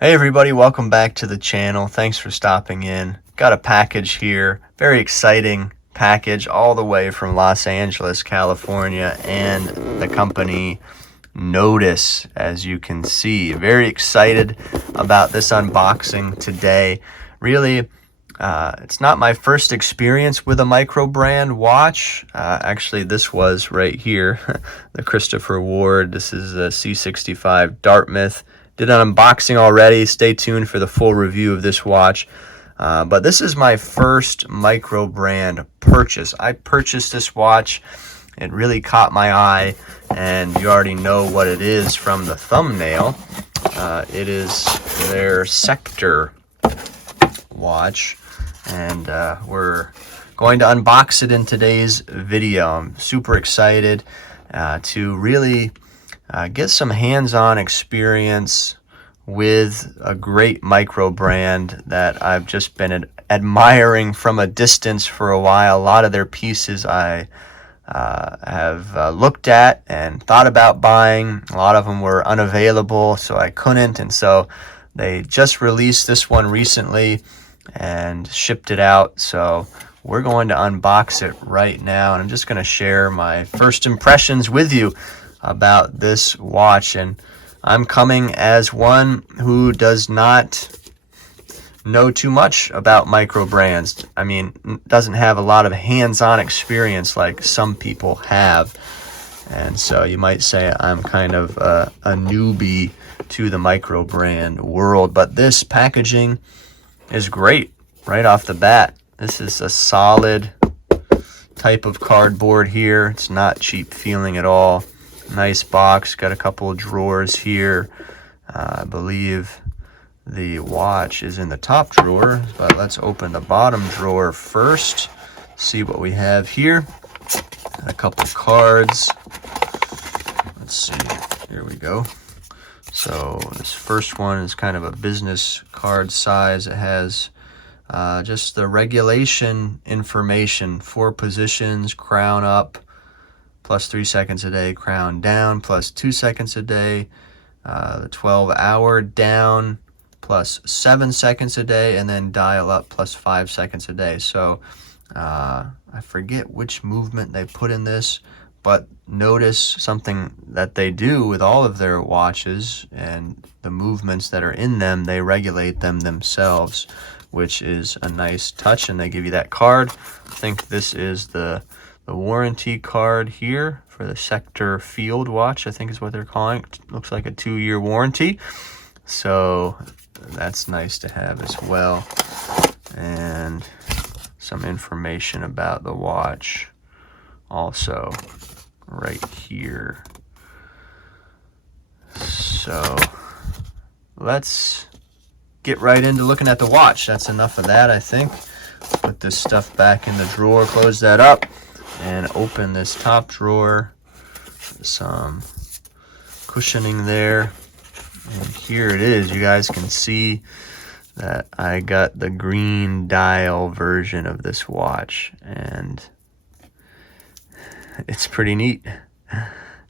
Hey everybody, welcome back to the channel. Thanks for stopping in. Got a package here, very exciting package all the way from Los Angeles, California, and the company Nodus, as you can see. Very excited about this unboxing today. Really, it's not my first experience with a micro brand watch. Actually, this was right here, the Christopher Ward. This is a C65 Dartmouth. Did an unboxing already. Stay tuned for the full review of this watch. But this is my first micro brand purchase. I purchased this watch. It really caught my eye, and you already know what it is from the thumbnail. It is their Sector watch, and we're going to unbox it in today's video. I'm super excited to really get some hands-on experience with a great micro brand that I've just been admiring from a distance for a while. A lot of their pieces I have looked at and thought about buying. A lot of them were unavailable, so I couldn't, and so they just released this one recently and shipped it out. So we're going to unbox it right now, and I'm just going to share my first impressions with you about this watch. And I'm coming as one who does not know too much about micro brands. I mean, doesn't have a lot of hands-on experience like some people have, and so you might say I'm kind of a newbie to the micro brand world. But this packaging is great right off the bat. This is a solid type of cardboard here. It's not cheap feeling at all. Nice box, got a couple of drawers here. I believe the watch is in the top drawer, but let's open the bottom drawer first, see what we have here. A couple of cards. Let's see, here we go. So this first one is kind of a business card size. It has just the regulation information, 4 positions, crown up, plus 3 seconds a day, crown down, plus 2 seconds a day, the 12-hour down, plus 7 seconds a day, and then dial up, plus 5 seconds a day. So I forget which movement they put in this, but notice something that they do with all of their watches, and the movements that are in them, they regulate them themselves, which is a nice touch. And they give you that card. I think this is the warranty card here for the Sector Field watch, I think is what they're calling it. Looks like a 2-year warranty, so that's nice to have as well. And some information about the watch also right here. So let's get right into looking at the watch. That's enough of that, I think. Put this stuff back in the drawer, close that up, and open this top drawer. Some cushioning there, and here it is. You guys can see that I got the green dial version of this watch, and it's pretty neat.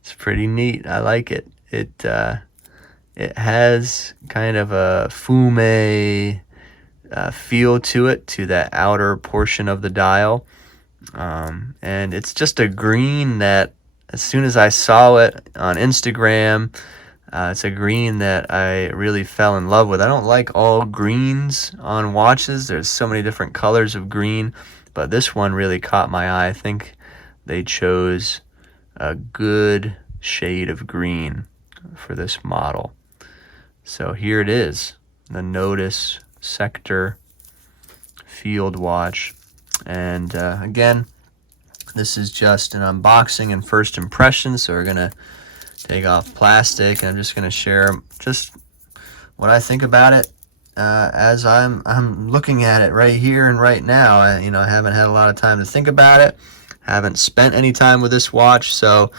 It's pretty neat. I like it. It has kind of a fume feel to it, to that outer portion of the dial. And it's just a green that, as soon as I saw it on Instagram, it's a green that I really fell in love with. I don't like all greens on watches. There's so many different colors of green, but this one really caught my eye. I think they chose a good shade of green for this model. So here it is, the Nodus Sector Field watch. And again, this is just an unboxing and first impressions, so we're gonna take off plastic, and I'm just gonna share just what I think about it as I'm looking at it right here and right now. I haven't had a lot of time to think about it, haven't spent any time with this watch, so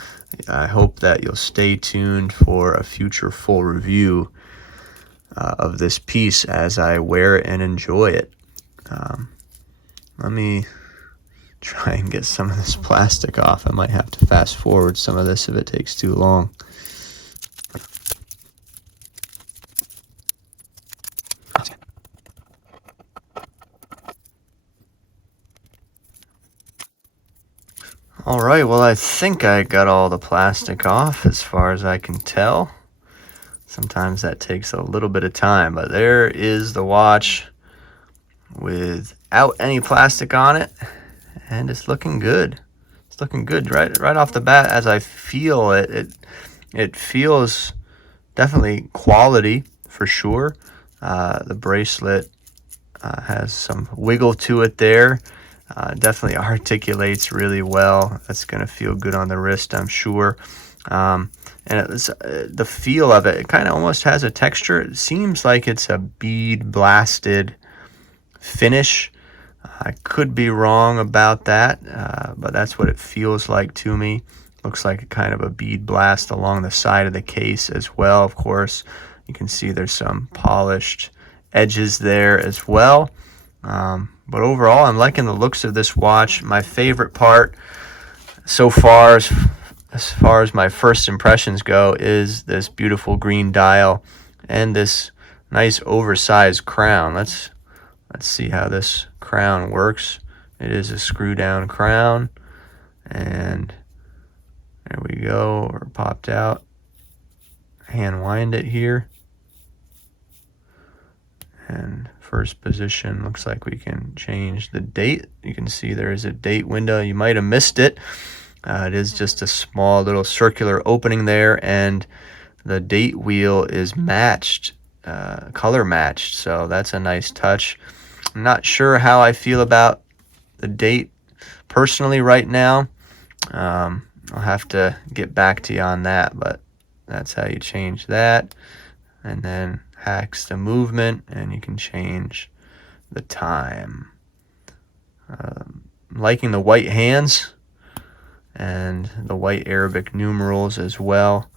I hope that you'll stay tuned for a future full review of this piece as I wear it and enjoy it. Let me try and get some of this plastic off. I might have to fast forward some of this if it takes too long. All right, well, I think I got all the plastic off as far as I can tell. Sometimes that takes a little bit of time, but there is the watch without any plastic on it, and it's looking good. It's looking good right off the bat. As I feel it, it feels definitely quality for sure. The bracelet has some wiggle to it there. Definitely articulates really well. That's going to feel good on the wrist, I'm sure. And it's, the feel of it kind of almost has a texture. It seems like it's a bead blasted finish. I could be wrong about that, but that's what it feels like to me. Looks like a kind of a bead blast along the side of the case as well. Of course, you can see there's some polished edges there as well. But overall, I'm liking the looks of this watch. My favorite part so far, as far as my first impressions go, is this beautiful green dial and this nice oversized crown. Let's see how this crown works. It is a screw down crown, and there we go, or popped out. Hand wind it here, and first position, looks like we can change the date. You can see there is a date window. You might have missed it. It is just a small little circular opening there, and the date wheel is matched, color matched, so that's a nice touch. I'm not sure how I feel about the date personally right now. I'll have to get back to you on that, but that's how you change that. And then hacks the movement, and you can change the time. Liking the white hands and the white Arabic numerals as well.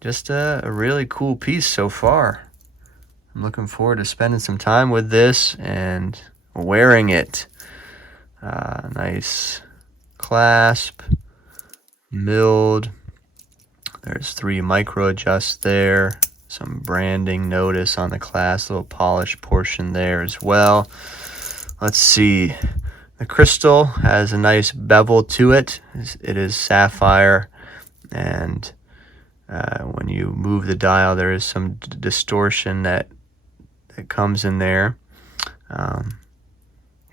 Just a really cool piece so far. I'm looking forward to spending some time with this and wearing it. Nice clasp, milled. There's 3 micro adjusts there. Some branding notice on the clasp, little polished portion there as well. Let's see. The crystal has a nice bevel to it. It is sapphire, and when you move the dial, there is some distortion that comes in there.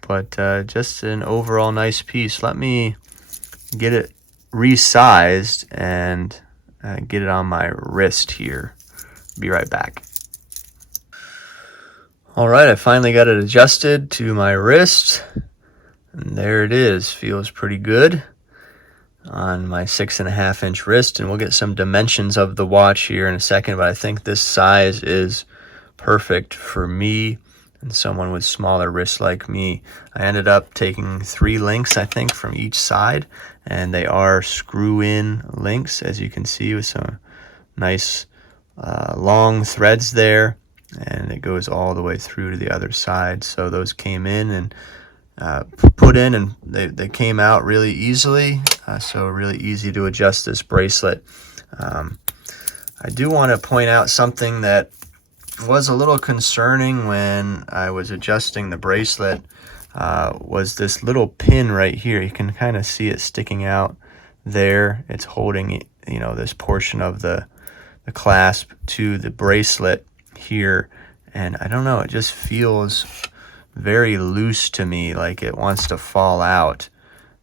But just an overall nice piece. Let me get it resized and get it on my wrist here. Be right back. All right, I finally got it adjusted to my wrist, and there it is. Feels pretty good on my 6.5-inch wrist, and we'll get some dimensions of the watch here in a second, but I think this size is perfect for me and someone with smaller wrists like me. I ended up taking 3 links, I think, from each side, and they are screw-in links, as you can see, with some nice long threads there, and it goes all the way through to the other side. So those came in and put in, and they came out really easily, so really easy to adjust this bracelet. I do want to point out something that was a little concerning when I was adjusting the bracelet, was this little pin right here. You can kind of see it sticking out there. It's holding, you know, this portion of the clasp to the bracelet here, and I don't know, it just feels very loose to me, like it wants to fall out,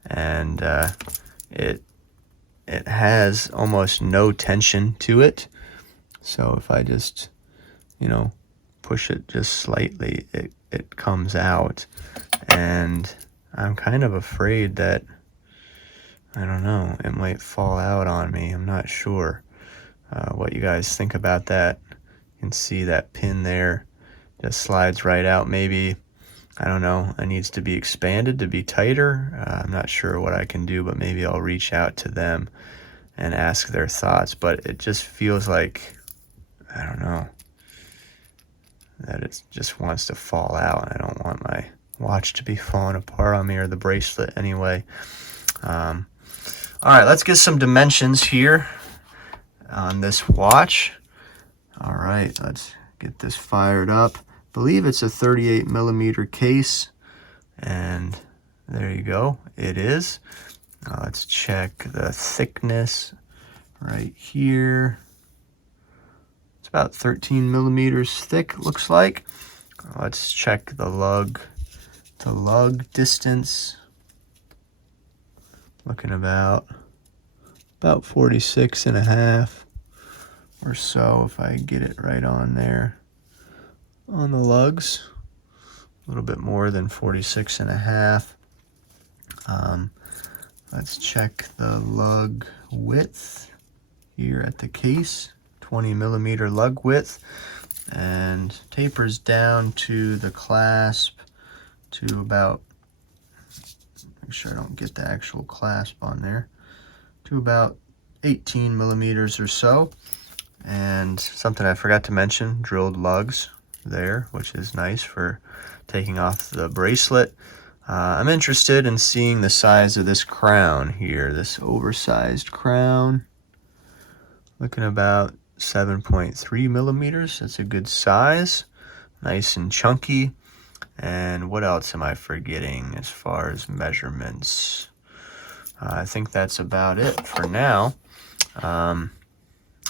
and it has almost no tension to it. So if I just, you know, push it just slightly, it comes out, and I'm kind of afraid that, I don't know, it might fall out on me. I'm not sure what you guys think about that. You can see that pin there just slides right out. Maybe, I don't know, it needs to be expanded to be tighter. I'm not sure what I can do, but maybe I'll reach out to them and ask their thoughts. But it just feels like, I don't know, that it just wants to fall out. I don't want my watch to be falling apart on me, or the bracelet anyway. All right, let's get some dimensions here on this watch. All right, let's get this fired up. I believe it's a 38mm case, and there you go, it is. Let's check the thickness right here. It's about 13 millimeters thick, looks like. Let's check the lug distance. Looking about 46 and a half or so, if I get it right on there on the lugs. A little bit more than 46 and a half. Let's check the lug width here at the case. 20 millimeter lug width, and tapers down to the clasp to about, make sure I don't get the actual clasp on there, to about 18 millimeters or so. And something I forgot to mention, drilled lugs there, which is nice for taking off the bracelet. I'm interested in seeing the size of this crown here, this oversized crown. Looking about 7.3 millimeters. That's a good size. Nice and chunky. And what else am I forgetting as far as measurements? I think that's about it for now. And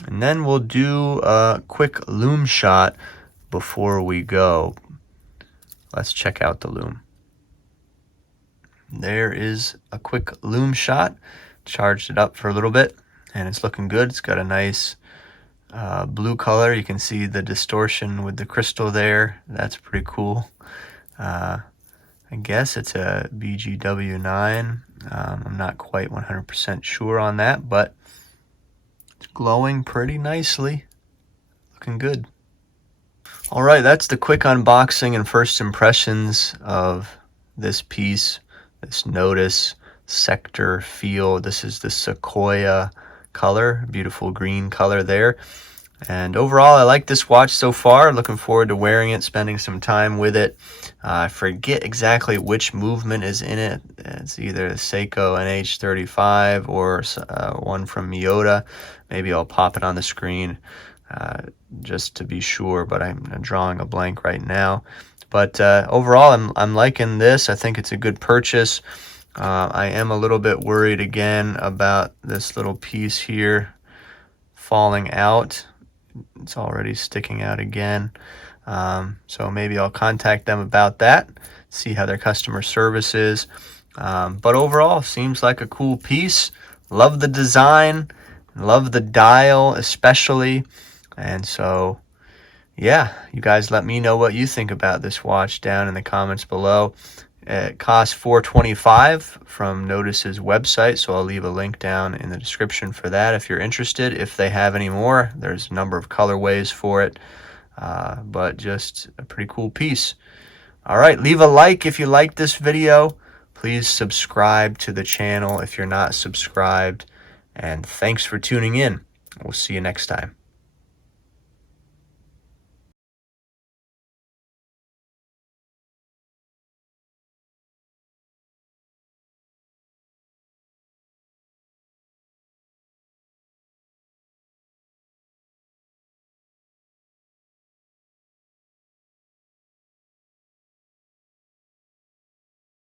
then we'll do a quick Lume shot before we go. Let's check out the Lume. There is a quick Lume shot. Charged it up for a little bit, and it's looking good. It's got a nice blue color. You can see the distortion with the crystal there. That's pretty cool. I guess it's a BGW9. I'm not quite 100% sure on that, but it's glowing pretty nicely. Looking good. All right, that's the quick unboxing and first impressions of this piece, this Nodus Sector Field. This is the Sequoia color, beautiful green color there. And overall, I like this watch so far. Looking forward to wearing it, spending some time with it. I forget exactly which movement is in it. It's either a Seiko NH35 or one from Miyota. Maybe I'll pop it on the screen just to be sure, but I'm drawing a blank right now. But overall, I'm liking this. I think it's a good purchase. I am a little bit worried again about this little piece here falling out. It's already sticking out again. So maybe I'll contact them about that, see how their customer service is. But overall, seems like a cool piece. Love the design, love the dial especially. And so, yeah, you guys let me know what you think about this watch down in the comments below. It costs $425 from Nodus's website, so I'll leave a link down in the description for that if you're interested. If they have any more, there's a number of colorways for it, but just a pretty cool piece. All right, leave a like if you liked this video. Please subscribe to the channel if you're not subscribed, and thanks for tuning in. We'll see you next time.